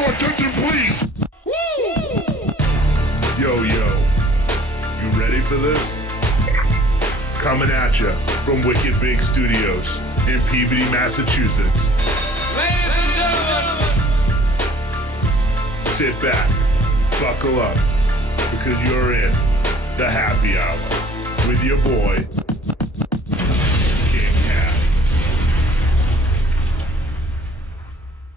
your attention, please. Yo, you ready for this? Coming at ya from Wicked Big Studios in Peabody, Massachusetts. Ladies and gentlemen, sit back, buckle up, because you're in the happy hour with your boy, King Cap.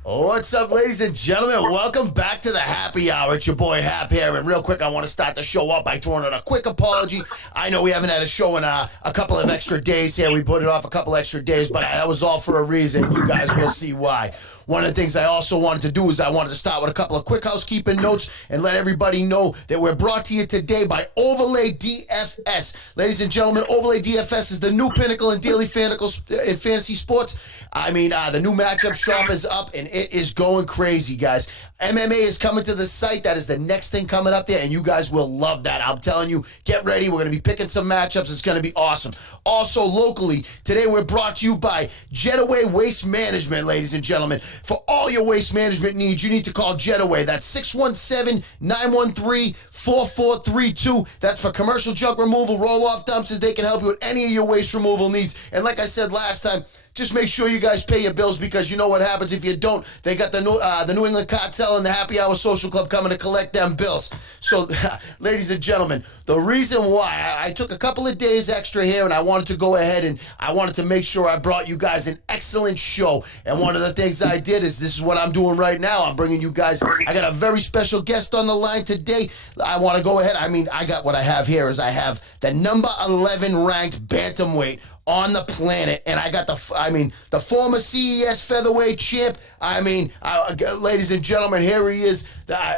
What's up, ladies and gentlemen? Welcome back to the happy hour. It's your boy Hap here. And real quick, I want to start the show up by throwing out a quick apology. I know we haven't had a show in a couple of extra days here. We put it off a couple extra days, but that was all for a reason. You guys will see why. One of the things I also wanted to do is I wanted to start with a couple of quick housekeeping notes and let everybody know that we're brought to you today by Overlay DFS. Ladies and gentlemen, Overlay DFS is the new pinnacle in daily fantasy sports. I mean, the new matchup shop is up and it is going crazy, guys. MMA is coming to the site. That is the next thing coming up there, and you guys will love that. I'm telling you, get ready. We're going to be picking some matchups. It's going to be awesome. Also, locally, today we're brought to you by Jetaway Waste Management, ladies and gentlemen. For all your waste management needs, you need to call Jetaway. That's 617-913-4432. That's for commercial junk removal, roll-off dumpsters. They can help you with any of your waste removal needs. And like I said last time, just make sure you guys pay your bills, because you know what happens if you don't. They got the New England Cartel and the Happy Hour Social Club coming to collect them bills. So, ladies and gentlemen, the reason why I took a couple of days extra here and I wanted to go ahead and I wanted to make sure I brought you guys an excellent show. And one of the things I did is this is what I'm doing right now. I'm bringing you guys, I got a very special guest on the line today. I want to go ahead. I mean, I got what I have here is I have the number 11 ranked bantamweight on the planet, and I got the former CES featherweight champ. Ladies and gentlemen, here he is.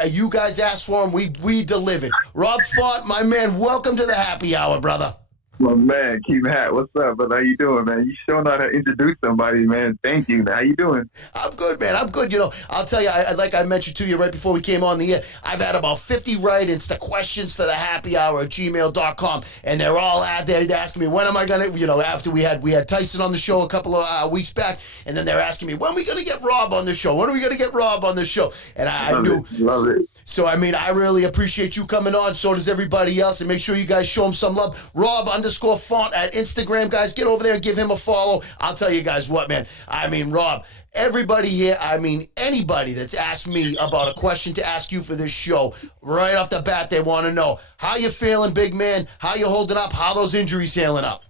You guys asked for him. We delivered. Rob Font, my man, welcome to the happy hour, brother. My man, Keith Hat, what's up, brother? How you doing, man? You showing how to introduce somebody, man. Thank you, man. How you doing? I'm good, man. I'm good. You know, I'll tell you, like I mentioned to you right before we came on the air, I've had about 50 write-ins to questions for the happy hour at gmail.com, and they're all out there asking me, when am I going to, you know, after we had Tyson on the show a couple of weeks back, and then they're asking me, when are we going to get Rob on the show? When are we going to get Rob on the show? And I knew. Love it. So, I mean, I really appreciate you coming on. So does everybody else. And make sure you guys show him some love. Rob_Font at Instagram, guys. Get over there and give him a follow. I'll tell you guys what, man. I mean, Rob, everybody here, I mean, anybody that's asked me about a question to ask you for this show, right off the bat, they want to know, how you feeling, big man? How you holding up? How those injuries healing up?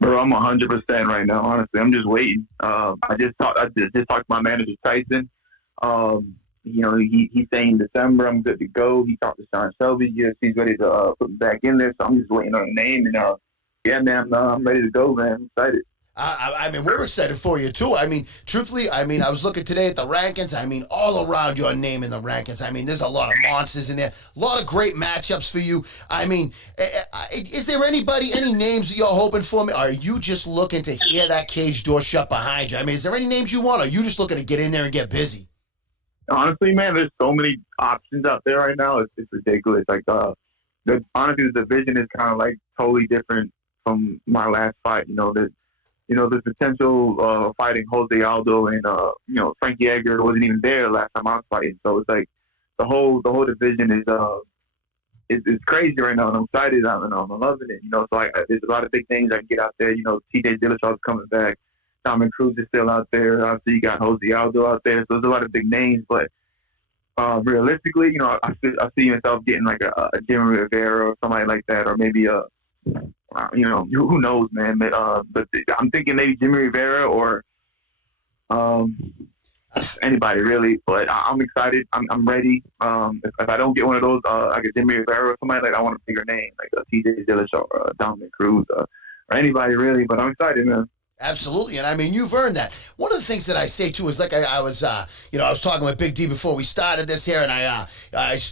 Bro, I'm 100% right now, honestly. I'm just waiting. I just talked to my manager, Tyson. You know, he's saying December I'm good to go. He talked to Sean Shelby. UFC's ready to put me back in there. So I'm just waiting on a name. And yeah, man, I'm ready to go, man. I'm excited. I mean, we're excited for you, too. I mean, truthfully, I mean, I was looking today at the rankings. I mean, all around your name in the rankings. I mean, there's a lot of monsters in there. A lot of great matchups for you. I mean, is there any names that you're hoping for me? Or are you just looking to hear that cage door shut behind you? I mean, is there any names you want? Or are you just looking to get in there and get busy? Honestly, man, there's so many options out there right now. It's ridiculous. Like, honestly, the division is kind of like totally different from my last fight. You know, there's potential fighting Jose Aldo and Frankie Edgar wasn't even there last time I was fighting. So it's like the whole division is it's crazy right now, and I'm excited. I'm loving it. You know, so there's a lot of big things I can get out there. You know, TJ Dillashaw's coming back. Dominic Cruz is still out there. Obviously, you got Jose Aldo out there. So there's a lot of big names. But realistically, you know, I see myself getting like a Jimmy Rivera or somebody like that, or maybe who knows, man. But I'm thinking maybe Jimmy Rivera or anybody really. But I'm excited. I'm ready. If I don't get one of those, like a Jimmy Rivera or somebody like, I want a bigger name, like a TJ Dillashaw or Dominic Cruz or anybody really. But I'm excited, man. Absolutely, and I mean, you've earned that. One of the things that I say too is, like I was talking with Big D before we started this here, and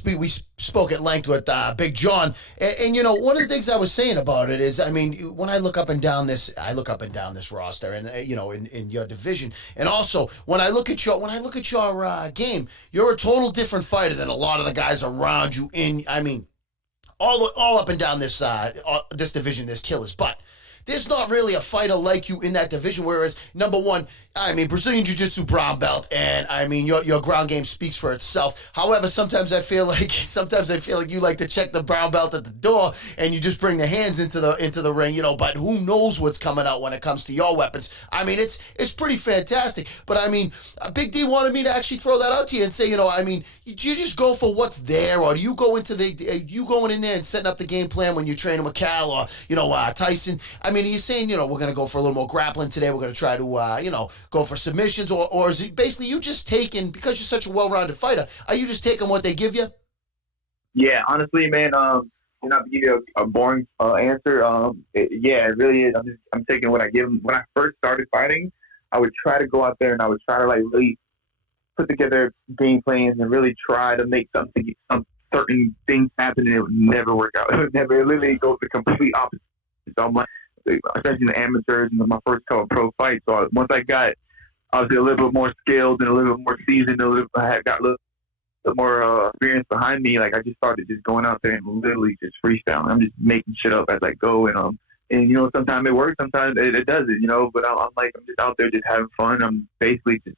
we spoke at length with Big John, and you know, one of the things I was saying about it is, I mean, when I look up and down this roster, and you know, in your division, and also when I look at your game, you're a total different fighter than a lot of the guys around you. I mean, all up and down this division, there's killers, but there's not really a fighter like you in that division, whereas, number one, I mean, Brazilian Jiu-Jitsu brown belt, and I mean, your ground game speaks for itself. However, sometimes I feel like you like to check the brown belt at the door, and you just bring the hands into the ring, you know. But who knows what's coming out when it comes to your weapons? I mean, it's pretty fantastic. But I mean, Big D wanted me to actually throw that out to you and say, you know, I mean, do you just go for what's there, or do you go into you going in there and setting up the game plan when you're training with Cal or Tyson? I mean, are you saying, you know, we're gonna go for a little more grappling today? We're gonna try to go for submissions, or is it basically you just taking, because you're such a well-rounded fighter, are you just taking what they give you? Yeah, honestly, man, not to give you a boring answer, it really is. I'm taking what I give them. When I first started fighting, I would try to go out there and I would try to like really put together game plans and really try to make some certain things happen, and it would never work out. It would never, it literally goes the complete opposite. So I'm like, especially in the amateurs and my first couple of pro fights. So once I got obviously a little bit more skilled and a little bit more seasoned, I had got a little bit more experience behind me. Like I just started just going out there and literally just freestyling. I'm just making shit up as I go, and you know, sometimes it works, sometimes it doesn't, you know. But I'm just out there just having fun. I'm basically just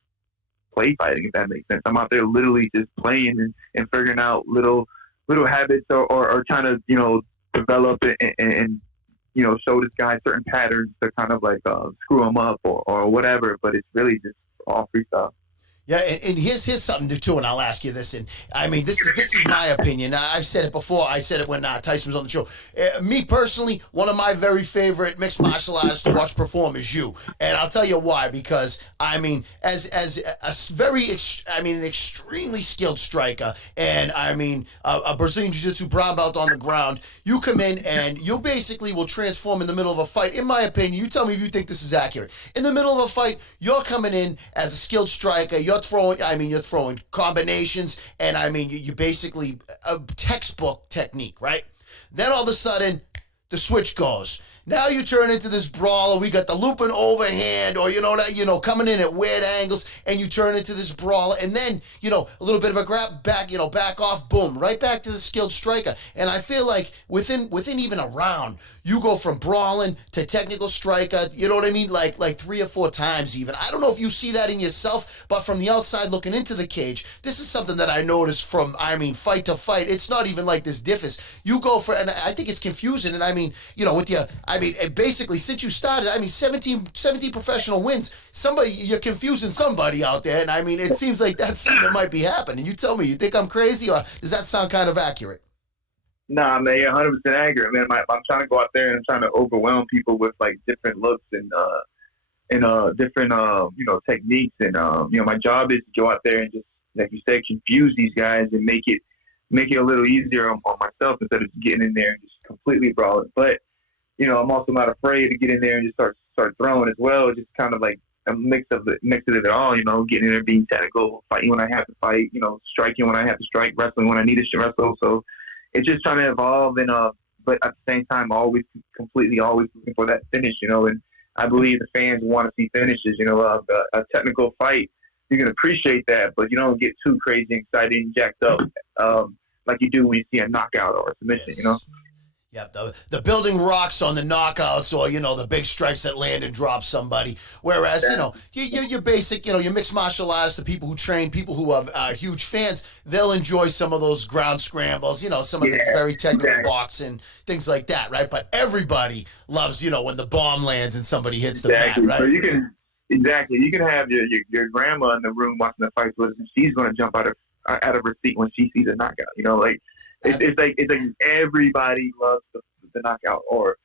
play fighting, if that makes sense. I'm out there literally just playing and figuring out little habits or trying to, you know, develop and you know, show this guy certain patterns to kind of like screw him up or whatever. But it's really just all freestyle. Yeah, and here's something too, and I'll ask you this. And I mean, this is my opinion. I've said it before. I said it when Tyson was on the show. Me personally, one of my very favorite mixed martial artists to watch perform is you, and I'll tell you why. Because I mean, as an extremely skilled striker, and I mean a Brazilian Jiu-Jitsu brown belt on the ground, you come in and you basically will transform in the middle of a fight. In my opinion, you tell me if you think this is accurate. In the middle of a fight, you're coming in as a skilled striker. You're throwing combinations, and I mean, you basically a textbook technique, right? Then all of a sudden, the switch goes. Now you turn into this brawler. We got the looping overhand, or coming in at weird angles, and you turn into this brawler. And then a little bit of a grab back, back off, boom, right back to the skilled striker. And I feel like within even a round, you go from brawling to technical striker. You know what I mean? Like 3 or 4 times even. I don't know if you see that in yourself, but from the outside looking into the cage, this is something that I noticed from fight to fight. It's not even like this diffus. You go for, and I think it's confusing. And basically, since you started, 17 professional wins. You're confusing somebody out there, and it seems like that's something that might be happening. You tell me, you think I'm crazy, or does that sound kind of accurate? Nah, man, you're 100% accurate, man. I'm trying to go out there and I'm trying to overwhelm people with like different looks and different techniques, and my job is to go out there and just, like you said, confuse these guys and make it a little easier on myself instead of just getting in there and just completely brawling. But I'm also not afraid to get in there and just start throwing as well. Just kind of like a mix of it all, getting in there, being technical, fighting when I have to fight, striking when I have to strike, wrestling when I need to wrestle. So it's just trying to evolve, and but at the same time, always looking for that finish, and I believe the fans want to see finishes. A technical fight, you can appreciate that, but you don't get too crazy, excited, and jacked up like you do when you see a knockout or a submission. Yes. Yeah, the building rocks on the knockouts, or the big strikes that land and drop somebody. Whereas your basic, your mixed martial artists, the people who train, people who are huge fans, they'll enjoy some of those ground scrambles, some of the very technical boxing, things like that, right? But everybody loves when the bomb lands and somebody hits the mat, right? So you can have your grandma in the room watching the fight with us, and she's going to jump out of her seat when she sees a knockout. It's like everybody loves the knockout or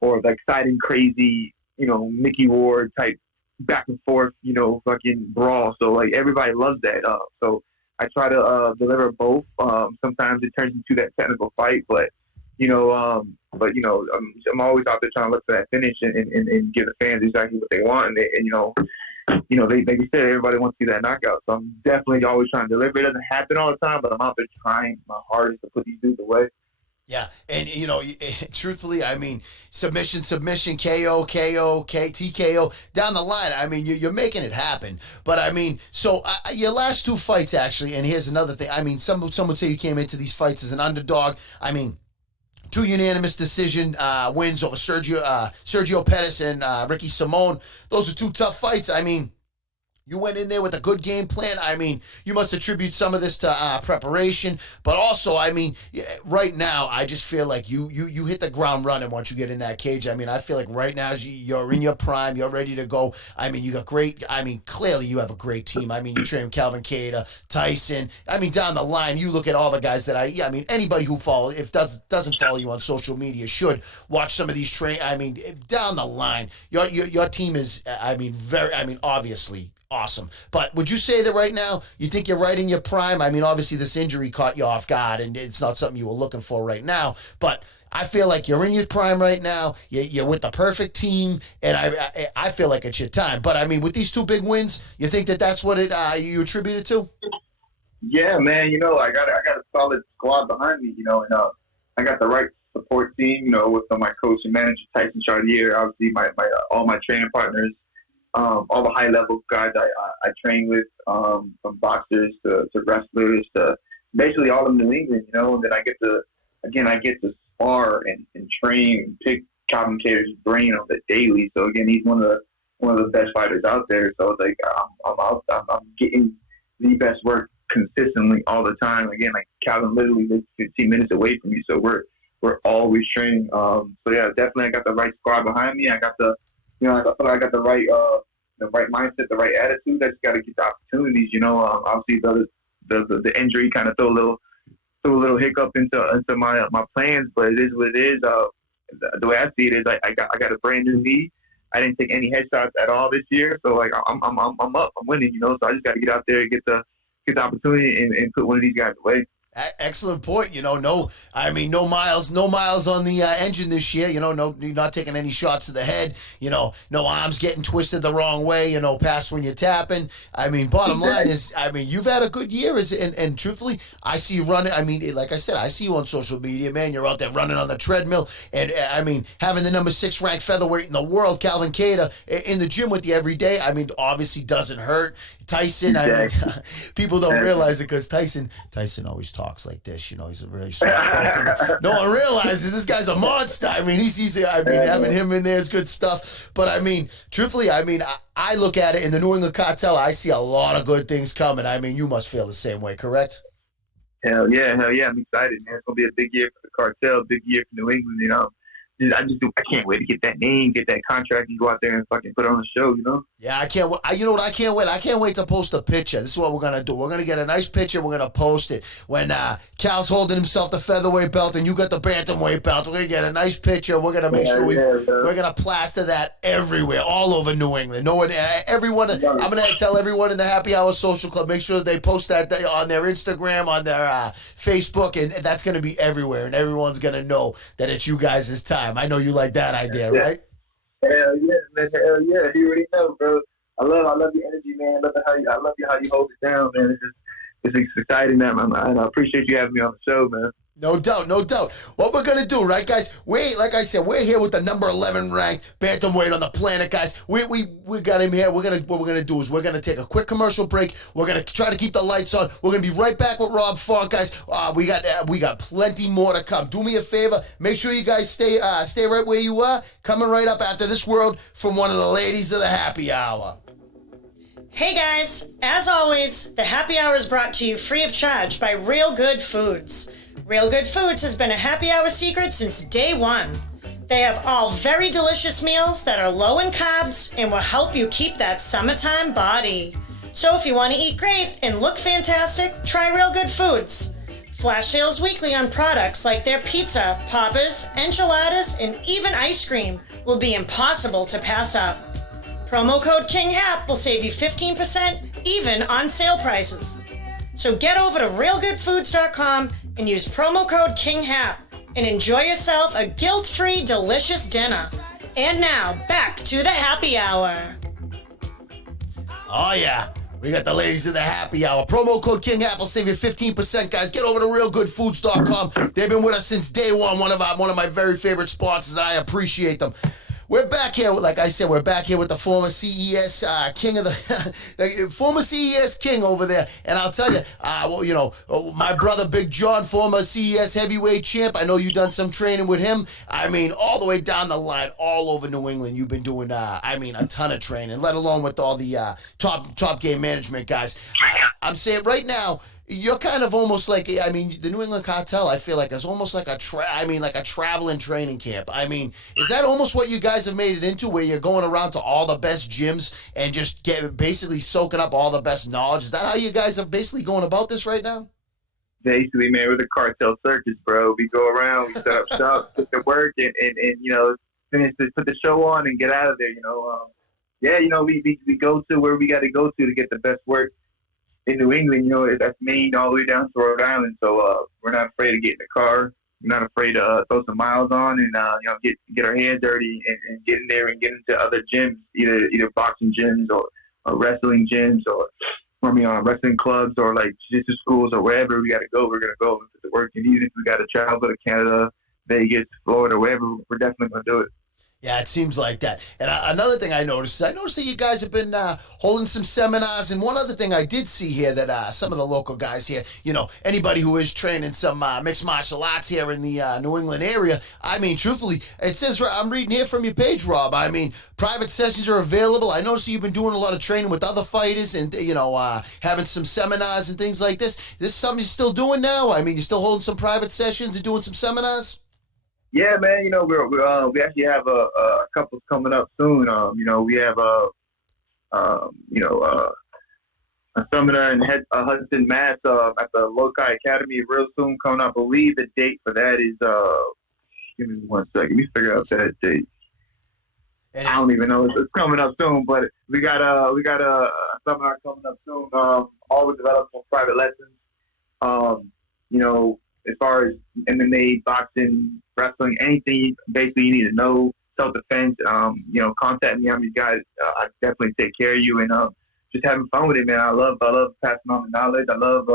the exciting, crazy, Mickey Ward type back and forth, fucking brawl. So like everybody loves that. So I try to deliver both. Sometimes it turns into that technical fight, but I'm always out there trying to look for that finish and give the fans exactly what they want. They said everybody wants to see that knockout. So I'm definitely always trying to deliver. It doesn't happen all the time, but I'm out there trying my hardest to put these dudes away. Yeah, and truthfully, submission, KO, TKO, down the line. You're making it happen. But so your last 2 fights actually, and here's another thing. Some would say you came into these fights as an underdog. 2 unanimous decision wins over Sergio Pettis and Ricky Simone. Those are 2 tough fights. You went in there with a good game plan. I mean, you must attribute some of this to preparation, but also, I mean, right now, I just feel like you hit the ground running once you get in that cage. I mean, I feel like right now you're in your prime. You're ready to go. I mean, you got great. I mean, clearly you have a great team. I mean, you train Calvin Cater, Tyson. I mean, down the line, you look at all the guys that I mean, anybody who doesn't follow you on social media should watch some of these I mean, down the line, your team is. I mean, obviously. Awesome. But would you say that right now you think you're right in your prime? I mean, obviously this injury caught you off guard and it's not something you were looking for right now, but I feel like you're in your prime right now. You're with the perfect team, and I feel like it's your time. But, I mean, with these two big wins, you think that's what you attribute it to? Yeah, man. You know, I got a solid squad behind me, you know, and I got the right support team, you know, with my coach and manager, Tyson Chartier, obviously all my training partners, all the high-level guys I train with, from boxers to wrestlers to basically all of New England, you know, and then I get to spar and train and pick Calvin Cater's brain on the daily. So, again, he's one of the best fighters out there. So, it's like I'm getting the best work consistently all the time. Again, like Calvin literally lives 15 minutes away from me, so we're always training. So, yeah, definitely I got the right squad behind me. I got I feel like I got the right mindset, the right attitude. I just got to get the opportunities. You know, obviously the injury kind of threw a little hiccup into my plans, but it is what it is. The way I see it is, I got a brand new knee. I didn't take any headshots at all this year, so like I'm up, I'm winning. You know, so I just got to get out there and get the opportunity and put one of these guys away. Excellent point. You know, no miles on the engine this year. You know, you're not taking any shots to the head. You know, no arms getting twisted the wrong way. You know, past when you're tapping. I mean, bottom line is, I mean, you've had a good year. And truthfully, I see you running. I mean, like I said, I see you on social media, man. You're out there running on the treadmill. And I mean, having the number 6 ranked featherweight in the world, Calvin Cater, in the gym with you every day. I mean, obviously doesn't hurt. Tyson, I mean, people don't realize it because Tyson always talks like this. You know, he's a very soft-spoken. No one realizes this guy's a monster. I mean, having him in there is good stuff. But I mean, truthfully, I mean, I look at it in the New England Cartel. I see a lot of good things coming. I mean, you must feel the same way, correct? Hell yeah. I'm excited, man. It's gonna be a big year for the Cartel, big year for New England. You know. I can't wait to get that name, get that contract, and go out there and fucking put on the show, you know? Yeah, I can't wait. You know what? I can't wait. I can't wait to post a picture. This is what we're going to do. We're going to get a nice picture. We're going to post it. When Cal's holding himself the featherweight belt and you got the bantamweight belt, we're going to get a nice picture. We're going to make sure we're going to plaster that everywhere, all over New England. I'm going to tell everyone in the Happy Hour Social Club, make sure that they post that on their Instagram, on their Facebook, and that's going to be everywhere. And everyone's going to know that it's you guys' time. I know you like that idea, right? Hell yeah, man. Hell yeah. You already know, bro. I love the energy, man. I love how you hold it down, man. It's exciting, man. I appreciate you having me on the show, man. No doubt. What we're going to do, right, guys? Like I said, we're here with the number 11 ranked bantamweight on the planet, guys. We got him here. What we're going to do is we're going to take a quick commercial break. We're going to try to keep the lights on. We're going to be right back with Rob Font, guys. We got plenty more to come. Do me a favor. Make sure you guys stay right where you are. Coming right up after this word from one of the ladies of the Happy Hour. Hey guys, as always, the Happy Hour is brought to you free of charge by Real Good Foods. Real Good Foods has been a Happy Hour secret since day one. They have all very delicious meals that are low in carbs and will help you keep that summertime body. So if you want to eat great and look fantastic, try Real Good Foods. Flash sales weekly on products like their pizza, poppers, enchiladas, and even ice cream will be impossible to pass up. Promo code KINGHAP will save you 15% even on sale prices. So get over to realgoodfoods.com and use promo code KINGHAP and enjoy yourself a guilt-free, delicious dinner. And now, back to the Happy Hour. Oh, yeah. We got the ladies of the Happy Hour. Promo code KINGHAP will save you 15%, guys. Get over to realgoodfoods.com. They've been with us since day one. One of my very favorite sponsors, and I appreciate them. We're back here, like I said, we're back here with the former CES king of the former CES king over there. And I'll tell you, my brother Big John, former CES heavyweight champ. I know you've done some training with him. I mean, all the way down the line, all over New England, you've been doing, a ton of training, let alone with all the top game management guys. I'm saying right now, you're kind of almost like, the New England Cartel, I feel like, is almost like a traveling training camp. I mean, is that almost what you guys have made it into, where you're going around to all the best gyms and just basically soaking up all the best knowledge? Is that how you guys are basically going about this right now? Basically, man, we're the cartel circus, bro. We go around, we set up shop, put the work, and finish put the show on and get out of there. We go to where we got to go to get the best work. In New England, that's Maine all the way down to Rhode Island. So we're not afraid to get in the car. We're not afraid to throw some miles on and get our hands dirty and get in there and get into other gyms, either boxing gyms or wrestling gyms or wrestling clubs or like jiu-jitsu schools or wherever we got to go. We're gonna go and put the work. And even if we got to travel to Canada, Vegas, Florida, wherever, we're definitely gonna do it. Yeah, it seems like that. And another thing I noticed that you guys have been holding some seminars. And one other thing I did see here that some of the local guys here, anybody who is training some mixed martial arts here in the New England area, I mean, truthfully, it says, I'm reading here from your page, Rob, I mean, private sessions are available. I noticed you've been doing a lot of training with other fighters and, having some seminars and things like this. Is this something you're still doing now? I mean, you're still holding some private sessions and doing some seminars? Yeah, man. We actually have a couple coming up soon. We have a seminar in Hudson, Mass. At the Lokai Academy real soon coming up. I believe the date for that is. Give me 1 second. Let me figure out that date. I don't even know. It's coming up soon, but we got a seminar coming up soon. All with developed for private lessons. As far as MMA, boxing, wrestling, anything basically you need to know, self-defense, contact me. I'm your guy. I definitely take care of you and just having fun with it, man. I love passing on the knowledge. I love,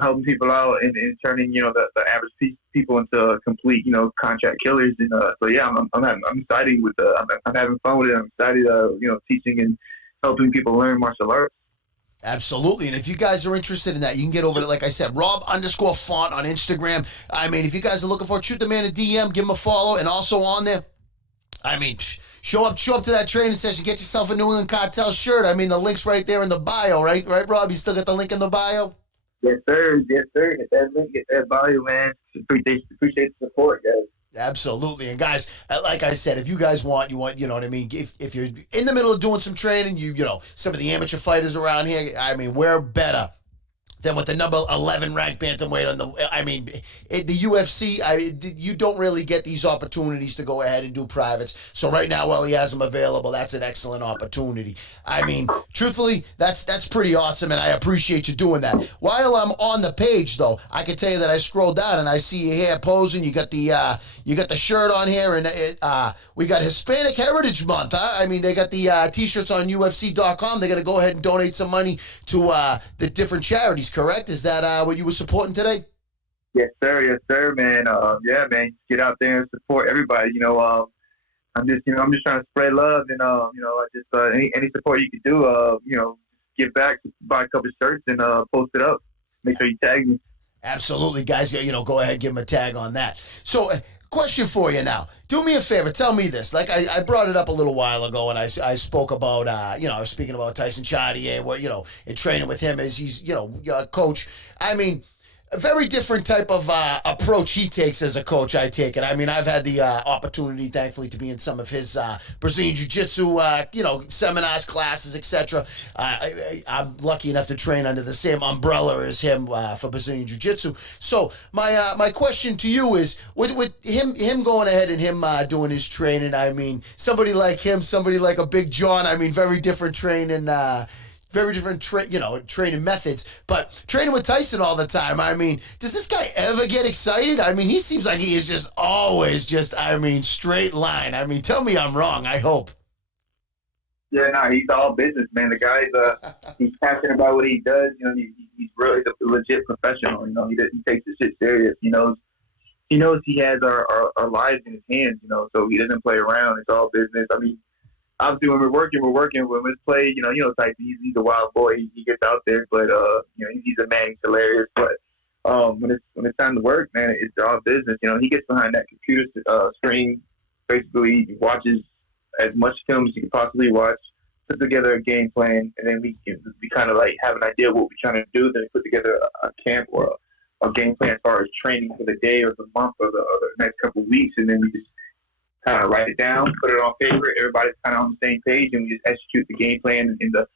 helping people out and turning, the average people into complete, contract killers. And I'm excited with I'm having fun with it. I'm excited, teaching and helping people learn martial arts. Absolutely. And if you guys are interested in that, you can get over to, like I said, Rob_Font on Instagram. I mean, if you guys are looking for it, shoot the man a DM, give him a follow. And also on there, I mean, show up to that training session, get yourself a New England Cartel shirt. I mean, the link's right there in the bio, right? Right, Rob? You still got the link in the bio? Yes, sir. Yes, sir. Get that link, get that bio, man. Appreciate the support, guys. Absolutely. And guys, like I said, if you guys want, you know what I mean? If you're in the middle of doing some training, some of the amateur fighters around here, I mean, we're better than with the number 11 ranked bantamweight on the UFC. You don't really get these opportunities to go ahead and do privates. So right now, while he has them available, that's an excellent opportunity. I mean, truthfully, that's pretty awesome, and I appreciate you doing that. While I'm on the page, though, I can tell you that I scroll down and I see you here posing. You got the shirt on here, and we got Hispanic Heritage Month. Huh? I mean, they got the T-shirts on UFC.com. They're gonna go ahead and donate some money to the different charities. Correct? Is that what you were supporting today? Yes, sir, man. Man, get out there and support everybody. I'm just trying to spread love, and any support you can do, give back, buy a couple of shirts, and post it up. Make sure you tag me. Absolutely, guys. Go ahead, give them a tag on that. So. Question for you now. Do me a favor. Tell me this. Like I brought it up a little while ago, and I spoke about, I was speaking about Tyson Chartier, where, in training with him as he's, a coach. I mean, a very different type of approach he takes as a coach, I take it. I mean, I've had the opportunity, thankfully, to be in some of his Brazilian Jiu-Jitsu, seminars, classes, etc. I'm lucky enough to train under the same umbrella as him for Brazilian Jiu-Jitsu. So my question to you is, with him going ahead and him doing his training, I mean, somebody like him, somebody like a Big John, I mean, very different training, very different training methods, but training with Tyson all the time. I mean, does this guy ever get excited? I mean, he seems like he is just always straight line. I mean, tell me I'm wrong, I hope. Yeah, no, he's all business, man. The guy's he's passionate about what he does. He's really a legit professional. He takes this shit serious. He knows he knows he has our lives in his hands, you know, so he doesn't play around. It's all business. I mean, obviously when we're working. When we play, type he's a wild boy. He gets out there, but he's a man. He's hilarious. But when it's time to work, man, it's all business. You know, he gets behind that computer screen, basically watches as much film as he can possibly watch, put together a game plan, and then we kind of like have an idea of what we're trying to do. Then we put together a camp or a game plan as far as training for the day or the month or the next couple of weeks, and then we just kind of write it down, put it on paper. Everybody's kind of on the same page, and we just execute the game plan in the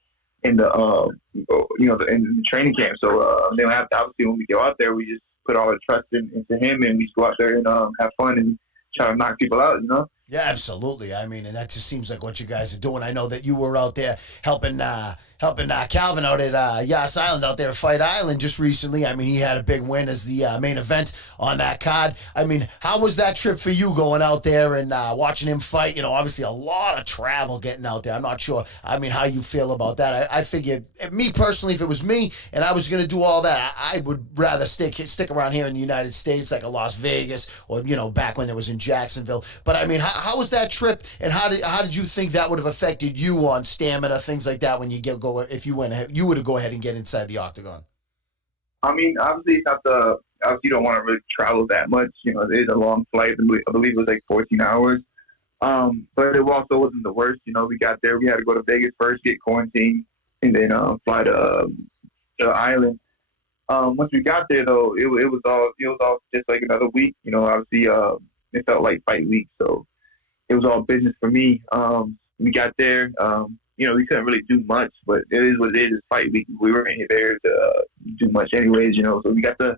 training camp. So then obviously when we go out there, we just put all the trust into him, and we just go out there and have fun and try to knock people out. You know. Yeah, absolutely. I mean, and that just seems like what you guys are doing. I know that you were out there helping Calvin out at Yas Island out there at Fight Island just recently. I mean, he had a big win as the main event on that card. I mean, how was that trip for you going out there and watching him fight? You know, obviously a lot of travel getting out there. I'm not sure, I mean, how you feel about that. I figured, me personally, if it was me and I was going to do all that, I would rather stick around here in the United States, like a Las Vegas or, back when it was in Jacksonville. But, I mean, how was that trip, and how did you think that would have affected you on stamina, things like that, when you go if you went ahead, you would go ahead and get inside the octagon? I mean, obviously it's not obviously you don't want to really travel that much. You know, it is a long flight. I believe it was like 14 hours. But it also wasn't the worst. You know, we got there, we had to go to Vegas first, get quarantined, and then fly to the island. Once we got there, though, it was all just like another week. You know, obviously it felt like fight week, so it was all business for me. We got there. We couldn't really do much, but it is what it is. It's fight week. We weren't there to do much anyways, so we got to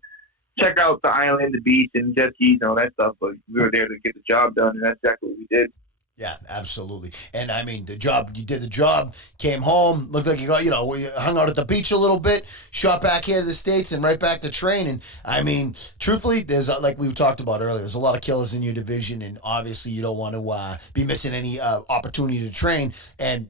check out the island, the beach, and jet skis and all that stuff, but we were there to get the job done, and that's exactly what we did. Yeah, absolutely. And I mean, you did the job, came home, looked like you got, we hung out at the beach a little bit, shot back here to the States and right back to training. I mean, truthfully, there's, like we talked about earlier, there's a lot of killers in your division, and obviously you don't want to be missing any opportunity to train. And,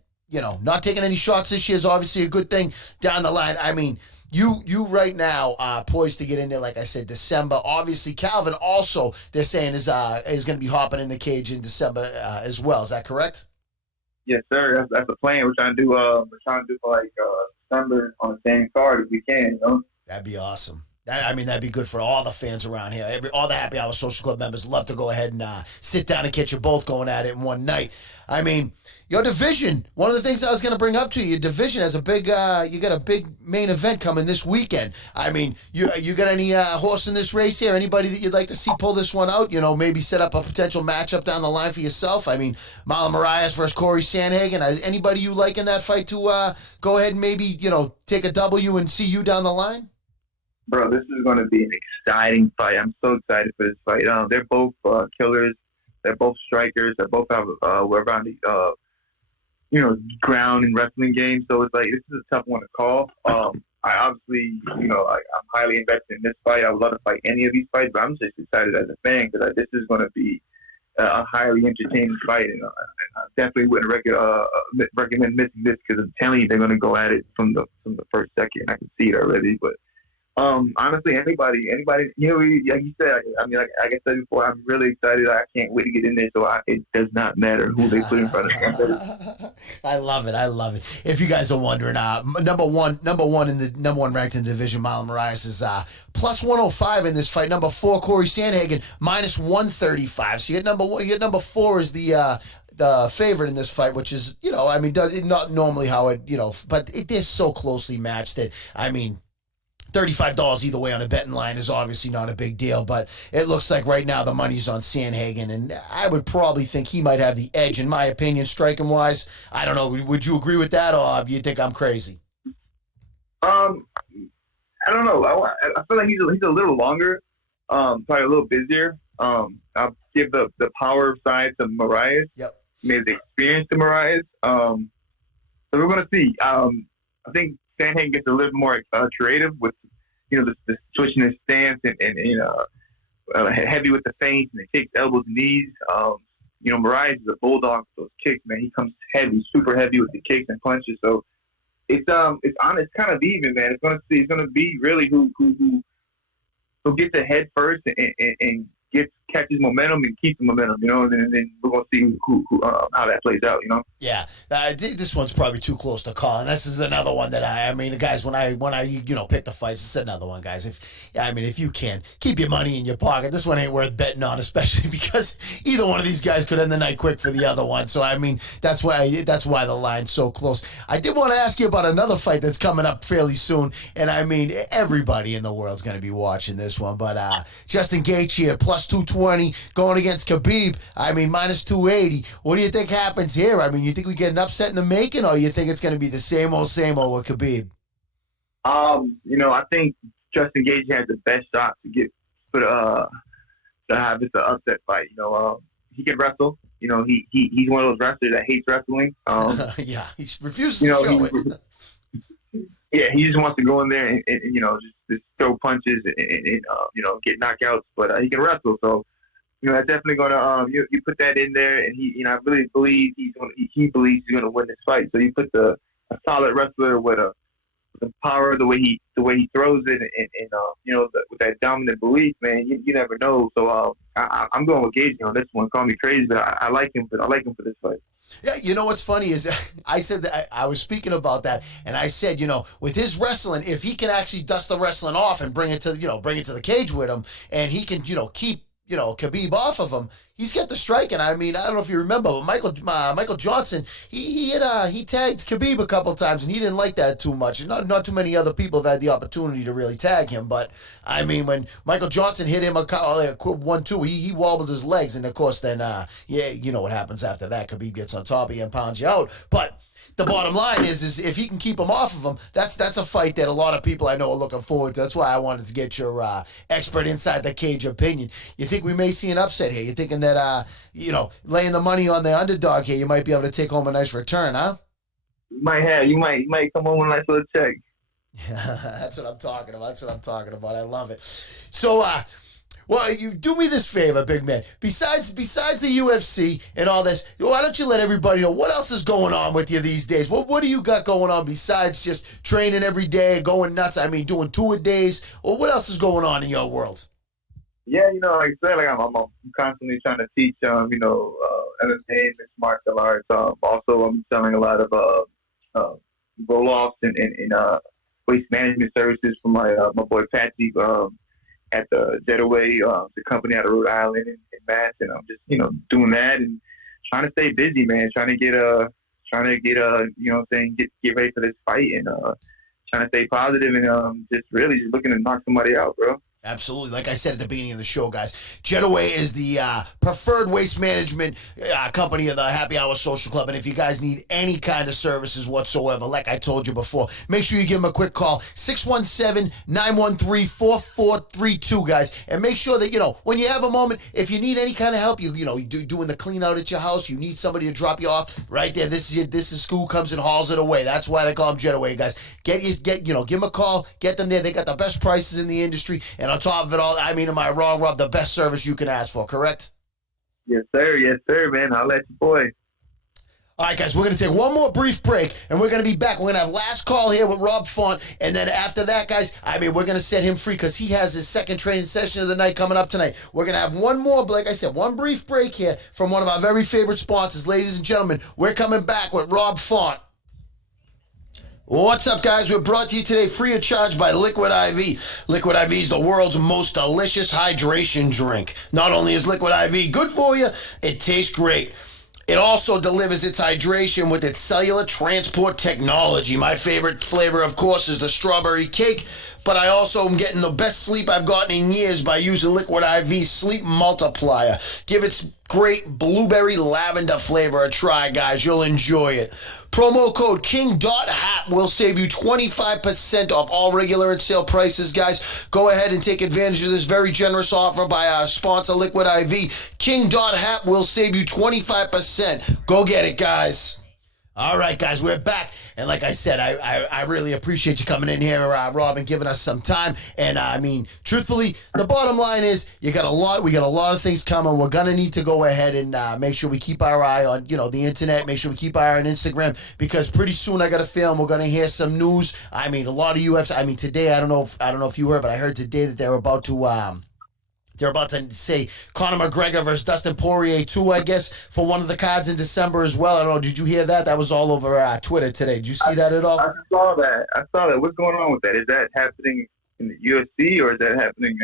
not taking any shots this year is obviously a good thing down the line. I mean, you right now poised to get in there, like I said, December. Obviously, Calvin also, they're saying, is going to be hopping in the cage in December as well. Is that correct? Yes, sir. That's the plan. We're trying to do for like December on the same card if we can. That'd be awesome. That'd be good for all the fans around here. All the Happy Hour Social Club members love to go ahead and sit down and catch you both going at it in one night. I mean, your division, one of the things I was going to bring up to you, your division has a big, you got a big main event coming this weekend. I mean, you got any horse in this race here? Anybody that you'd like to see pull this one out? Maybe set up a potential matchup down the line for yourself? I mean, Marlon Moraes versus Corey Sandhagen. Anybody you like in that fight to go ahead and maybe, take a W and see you down the line? Bro, this is going to be an exciting fight. I'm so excited for this fight. They're both killers. They're both strikers. They both have around the ground and wrestling game. So it's like, this is a tough one to call. I obviously, I'm highly invested in this fight. I would love to fight any of these fights, but I'm just excited as a fan because this is going to be a highly entertaining fight, and I definitely wouldn't recommend missing this because I'm telling you, they're going to go at it from the first second. I can see it already, but. Honestly, anybody, like you said, like I said before, I'm really excited. I can't wait to get in there. So it does not matter who they put in front of me. I love it. If you guys are wondering, number one in the number one ranked in the division, Marlon Moraes is plus 105 in this fight. Number 4, Corey Sandhagen, minus 135. So you get number 4 is the favorite in this fight, which is, not normally how it, but it is so closely matched that, $35 either way on a betting line is obviously not a big deal, but it looks like right now the money's on Sandhagen, and I would probably think he might have the edge, in my opinion, striking-wise. I don't know. Would you agree with that, or do you think I'm crazy? I don't know. I feel like he's a little longer, probably a little busier. I'll give the power side to Moraes. Yep. Maybe the experience to Moraes. So we're going to see. I think Sandhagen gets a little more creative with, the switching his stance and heavy with the feints and the kicks, elbows, knees. Moraes is a bulldog with those kicks, man. He comes heavy, super heavy with the kicks and punches. So it's kind of even, man. It's gonna be really who gets the head first and catches momentum and keeps the momentum, you know, and then we're gonna see how that plays out, you know. Yeah, this one's probably too close to call, and this is another one that I mean, guys, when I pick the fights, this is another one, guys. If you can keep your money in your pocket, this one ain't worth betting on, especially because either one of these guys could end the night quick for the other one. So I mean, that's why the line's so close. I did want to ask you about another fight that's coming up fairly soon, and I mean, everybody in the world's going to be watching this one, but Justin Gaethje here, plus 220, going against Khabib. I mean, minus 280. What do you think happens here? I mean, you think we get an upset in the making, or you think it's going to be the same old with Khabib? You know, I think Justin Gaethje has the best shot to have this an upset fight. You know, he can wrestle. You know, he's one of those wrestlers that hates wrestling. Yeah, he refuses to show it. Yeah, he just wants to go in there and you know, just throw punches and you know, get knockouts. But he can wrestle, so you know, that's definitely gonna you put that in there, and he, you know, I really believe he believes he's gonna win this fight. So you put a solid wrestler with the power, the way he throws it, and you know, with that dominant belief, man, you never know. So I'm going with Gaethje on this one. Call me crazy, but I like him. But I like him for this fight. Yeah, you know what's funny is I said that I was speaking about that, and I said, you know, with his wrestling, if he can actually dust the wrestling off and bring it to the cage with him, and he can, you know, keep, you know, Khabib off of him, he's got the striking. I mean, I don't know if you remember, but Michael Johnson, he tagged Khabib a couple times, and he didn't like that too much. And not too many other people have had the opportunity to really tag him. But I mean, when Michael Johnson hit him a 1-2, he wobbled his legs, and of course, then yeah, you know what happens after that. Khabib gets on top of you and pounds you out. But the bottom line is if he can keep him off of him, that's a fight that a lot of people I know are looking forward to. That's why I wanted to get your expert inside the cage opinion. You think we may see an upset here? You're thinking that, you know, laying the money on the underdog here, you might be able to take home a nice return, huh? You might come home with a nice little check. Yeah, that's what I'm talking about. I love it. So, well, you do me this favor, big man. Besides the UFC and all this, why don't you let everybody know what else is going on with you these days? What do you got going on besides just training every day, going nuts? I mean, doing two-a-days. Or what else is going on in your world? Yeah, you know, like I said, like I'm constantly trying to teach, you know, entertainment, martial arts. Also, I'm selling a lot of roll-offs and waste management services for my boy Patsy. At the Jetaway, the company out of Rhode Island in Mass, and I'm just, you know, doing that and trying to stay busy, man. Trying to get you know what I'm saying, get ready for this fight, and trying to stay positive, and just really just looking to knock somebody out, bro. Absolutely. Like I said at the beginning of the show, guys, Jetaway is the preferred waste management company of the Happy Hour Social Club. And if you guys need any kind of services whatsoever, like I told you before, make sure you give them a quick call, 617-913-4432, guys. And make sure that, you know, when you have a moment, if you need any kind of help, you know, doing the clean out at your house, you need somebody to drop you off right there. This is it. This is school comes and hauls it away. That's why they call them Jetaway, guys. Give them a call, get them there. They got the best prices in the industry. And on top of it all, I mean, am I wrong, Rob? The best service you can ask for, correct? Yes, sir, man. I'll let you, boy. All right, guys, we're going to take one more brief break, and we're going to be back. We're going to have last call here with Rob Font, and then after that, guys, I mean, we're going to set him free because he has his second training session of the night coming up tonight. We're going to have one more, like I said, one brief break here from one of our very favorite sponsors. Ladies and gentlemen, we're coming back with Rob Font. What's up, guys? We're brought to you today free of charge by Liquid IV. Liquid IV is the world's most delicious hydration drink. Not only is Liquid IV good for you, it tastes great. It also delivers its hydration with its cellular transport technology. My favorite flavor, of course, is the strawberry cake, but I also am getting the best sleep I've gotten in years by using Liquid IV Sleep Multiplier. Give its great blueberry lavender flavor a try, guys. You'll enjoy it. Promo code KING.HAP will save you 25% off all regular and sale prices, guys. Go ahead and take advantage of this very generous offer by our sponsor, Liquid IV. King.HAP will save you 25%. Go get it, guys. All right, guys, we're back. And like I said, I really appreciate you coming in here, Rob, and giving us some time. And I mean, truthfully, the bottom line is we got a lot of things coming. We're going to need to go ahead and make sure we keep our eye on, you know, the internet, make sure we keep our eye on Instagram, because pretty soon I got a feeling we're going to hear some news. I mean, a lot of UFC, I mean, today, I don't know if you heard, but I heard today that they're about to They're about to say Conor McGregor versus Dustin Poirier too, I guess, for one of the cards in December as well. I don't know. Did you hear that? That was all over Twitter today. Did you see that at all? I saw that. What's going on with that? Is that happening in the UFC, or is that happening?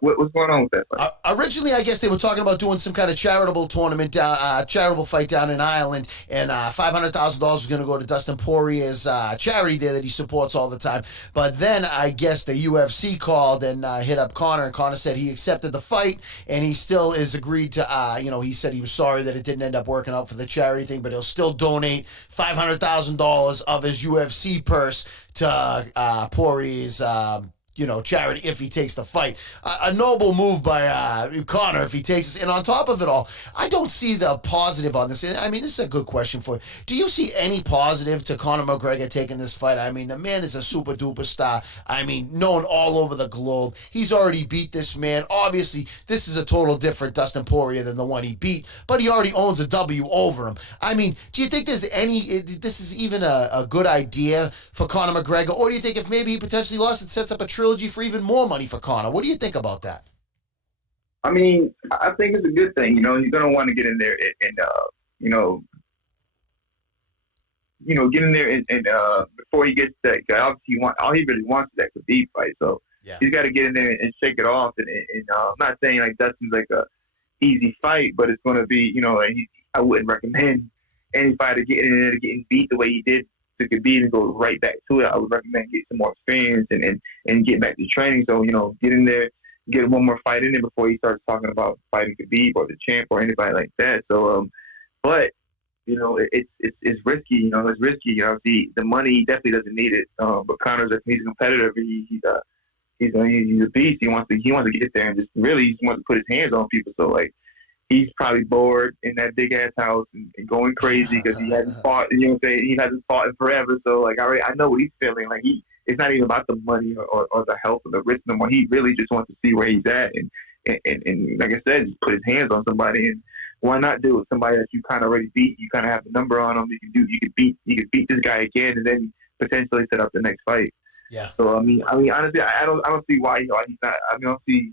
What's going on with that? Originally, I guess they were talking about doing some kind of charitable tournament, charitable fight down in Ireland, and $500,000 was going to go to Dustin Poirier's charity there that he supports all the time. But then I guess the UFC called and hit up Conor, and Conor said he accepted the fight, and he still is agreed to, he said he was sorry that it didn't end up working out for the charity thing, but he'll still donate $500,000 of his UFC purse to Poirier's charity if he takes the fight. A noble move by Conor if he takes it. And on top of it all, I don't see the positive on this. I mean, this is a good question for you. Do you see any positive to Conor McGregor taking this fight? I mean, the man is a super duper star. I mean, known all over the globe. He's already beat this man. Obviously, this is a total different Dustin Poirier than the one he beat, but he already owns a W over him. I mean, do you think this is even a good idea for Conor McGregor? Or do you think if maybe he potentially lost, it sets up a trilogy for even more money for Conor? What do you think about that? I mean, I think it's a good thing. You're going to want to get in there and get in there and before he gets that, obviously all he really wants is that Khabib fight. So he's got to get in there and shake it off. And I'm not saying like Dustin's like a easy fight, but it's going to be, I wouldn't recommend any fighter getting in there and getting beat the way he did to Khabib and go right back to it. I would recommend get some more experience and get back to training. So, get in there, get one more fight in there before he starts talking about fighting Khabib or the champ or anybody like that. So, but, it's risky, it's risky. Obviously, the money, he definitely doesn't need it. But Conor's he's a competitor. He's a beast. He wants to get there and just really wants to put his hands on people. So, like, he's probably bored in that big ass house and going crazy because he hasn't fought. You know what I'm saying? He hasn't fought in forever. So like I know what he's feeling. Like it's not even about the money or the health or the risk no more. He really just wants to see where he's at and like I said, just put his hands on somebody. And why not do it? Somebody that you kind of already beat. You kind of have the number on him. You could beat this guy again and then potentially set up the next fight. Yeah. So I mean honestly, I don't see why he's not. I don't see.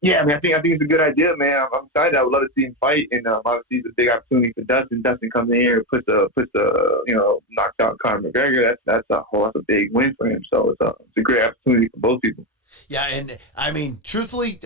Yeah, I mean, I think it's a good idea, man. I'm excited. I would love to see him fight, and obviously it's a big opportunity for Dustin. Dustin comes in here, puts knocks out Conor McGregor. That's a big win for him. So it's a great opportunity for both people. Yeah, and I mean, truthfully,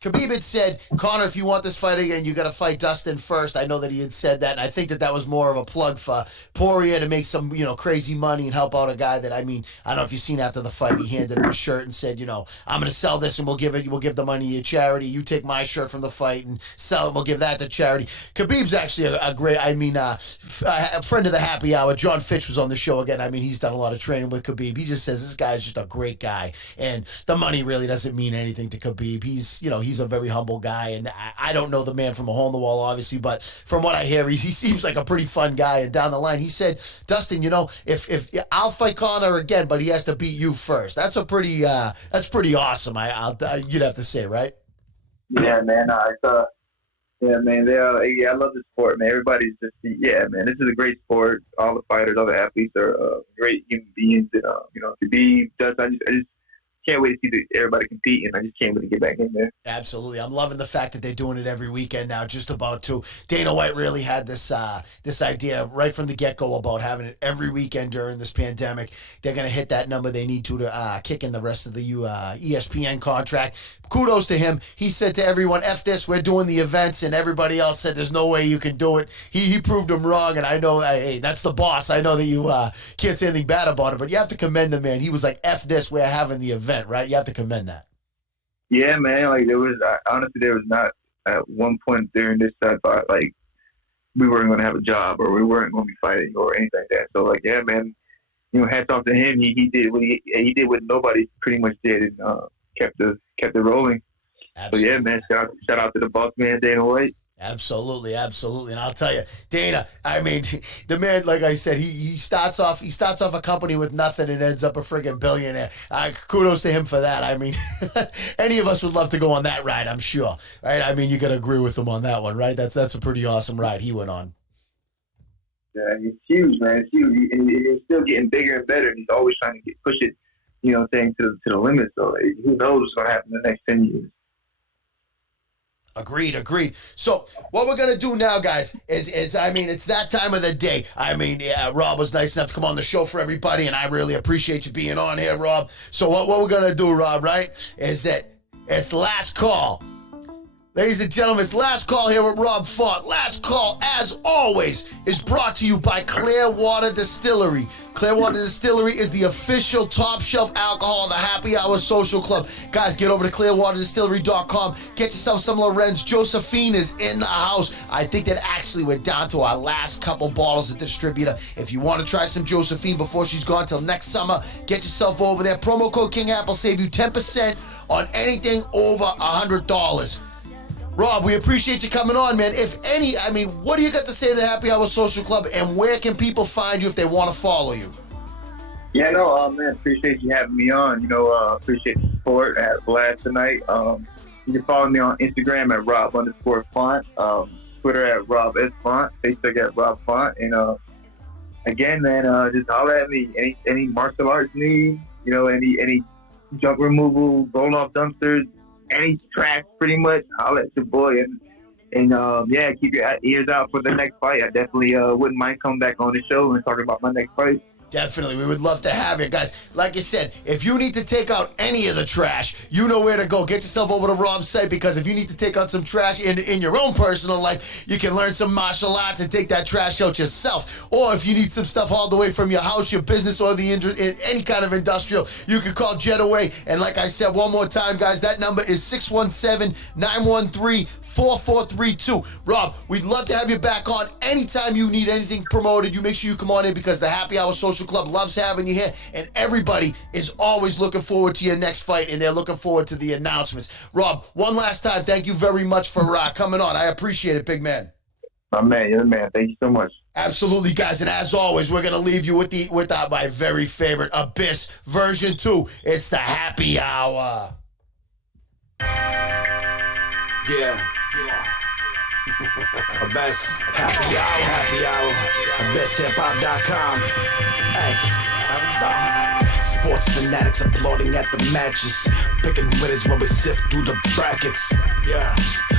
Khabib had said, Conor, if you want this fight again, you got to fight Dustin first. I know that he had said that, and I think that was more of a plug for Poirier to make some, crazy money and help out a guy that, I don't know if you've seen after the fight, he handed him a shirt and said, I'm going to sell this and we'll give the money to charity. You take my shirt from the fight and sell it, we'll give that to charity. Khabib's actually a great, a friend of the happy hour. John Fitch was on the show again. He's done a lot of training with Khabib. He just says this guy's just a great guy, and the money really doesn't mean anything to Khabib. He's a very humble guy, and I don't know the man from a hole in the wall, obviously, but from what I hear, he seems like a pretty fun guy. And down the line, he said, Dustin, if I'll fight Conor again, but he has to beat you first. That's pretty awesome. You'd have to say, right? Yeah, man. I love the sport, man. Everybody's just, man. This is a great sport. All the fighters, all the athletes are great human beings. And, Khabib, Dustin, I just can't wait to see everybody compete, and I just can't wait to get back in there. Absolutely. I'm loving the fact that they're doing it every weekend now, just about to. Dana White really had this idea right from the get-go about having it every weekend during this pandemic. They're going to hit that number they need to kick in the rest of the ESPN contract. Kudos to him. He said to everyone, F this, we're doing the events, and everybody else said there's no way you can do it. He proved them wrong, and I know, hey, that's the boss. I know that you can't say anything bad about it, but you have to commend the man. He was like, F this, we're having the event, right? You have to commend that. Yeah, man. Like, there was not at one point during this time, like, we weren't going to have a job or we weren't going to be fighting or anything like that. So, like, yeah, man, hats off to him. He did what nobody pretty much did, and kept it rolling. Absolutely. So yeah, man, shout out to the boss man, Dana White. Absolutely. And I'll tell you, Dana, the man, like I said, he starts off a company with nothing and ends up a friggin' billionaire. Kudos to him for that. Any of us would love to go on that ride, I'm sure. Right? You got to agree with him on that one, right? That's a pretty awesome ride he went on. Yeah, he's huge, man. It's huge. And he's still getting bigger and better. And he's always trying to push it you know, saying to the limit. So who knows what's going to happen in the next 10 years. Agreed. So what we're gonna do now, guys, is I mean, it's that time of the day. I mean, yeah, Rob was nice enough to come on the show for everybody, and I really appreciate you being on here, Rob. So what we're gonna do, Rob, right, is that it's last call. Ladies and gentlemen, it's last call here with Rob Font. Last call, as always, is brought to you by Clearwater Distillery. Clearwater Distillery is the official top shelf alcohol of the Happy Hour Social Club. Guys, get over to clearwaterdistillery.com. Get yourself some Lorenz. Josephine is in the house. I think that actually we're down to our last couple bottles at distributor. If you want to try some Josephine before she's gone till next summer, get yourself over there. Promo code King Apple save you 10% on anything over $100. Rob, we appreciate you coming on, man. What do you got to say to the Happy Hour Social Club, and where can people find you if they want to follow you? Yeah, no, man, appreciate you having me on. You know, appreciate the support. I had a blast tonight. You can follow me on Instagram at Rob_Font, Twitter at Rob S. Font, Facebook at Rob Font. And again, man, just holler at me. Any martial arts needs, you know, any junk removal, roll off dumpsters, any trash, pretty much, holler at your boy. And yeah, keep your ears out for the next fight. I definitely wouldn't mind coming back on the show and talking about my next fight. Definitely. We would love to have you guys. Like I said, if you need to take out any of the trash, you know where to go. Get yourself over to Rob's site, because if you need to take out some trash in your own personal life, you can learn some martial arts and take that trash out yourself. Or if you need some stuff all the way from your house, your business, or any kind of industrial, you can call Jetaway. And like I said, one more time, guys, that number is 617-913-4432. Rob, we'd love to have you back on anytime you need anything promoted. You make sure you come on in, because the Happy Hour Social Club loves having you here, and everybody is always looking forward to your next fight, and they're looking forward to the announcements. Rob, one last time, thank you very much for coming on. I appreciate it, big man. My man, you're the man. Thank you so much. Absolutely, guys, and as always, we're gonna leave you with my very favorite Abyss version 2. It's the Happy Hour. Yeah. Abyss, happy hour, AbyssHipHop.com. Hey, sports fanatics applauding at the matches, picking winners when we sift through the brackets. Yeah,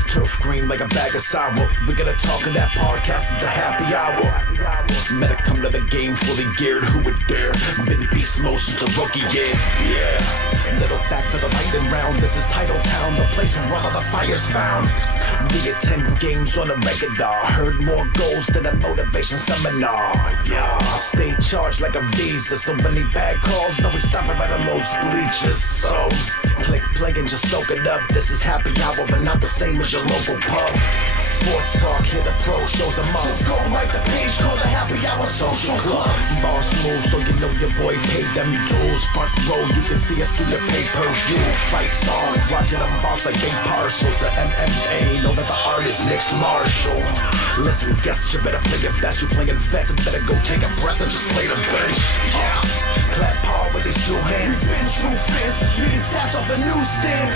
turf green like a bag of sour. We gotta talk in that podcast is the Happy Hour. Men come to the game fully geared, who would dare? Been beast mode since the rookie years. Yeah, little fact for the lightning round. This is Title Town, the place where all of the fire's found. We attend games on a regular, heard more goals than a motivation seminar. Yeah, stay charged like a visa, so many bad calls, no we stopping by the most bleachers. So click play and just soak it up. This is Happy Hour, but not the same as your local pub. Sports talk, hit the pro shows a must. So go like the page called the Happy Hour Social Club. Boss move, so you know your boy paid them dues. Front row, you can see us through the pay-per-view. Fights on, watching them box like big parcels of MMA. Know that the artist mixed martial. Listen, guess you better play your best. You playing fast, and better go take a breath and just play the bench. Yeah, clap hard with these two hands. Been true fans, reading stats off the newsstand.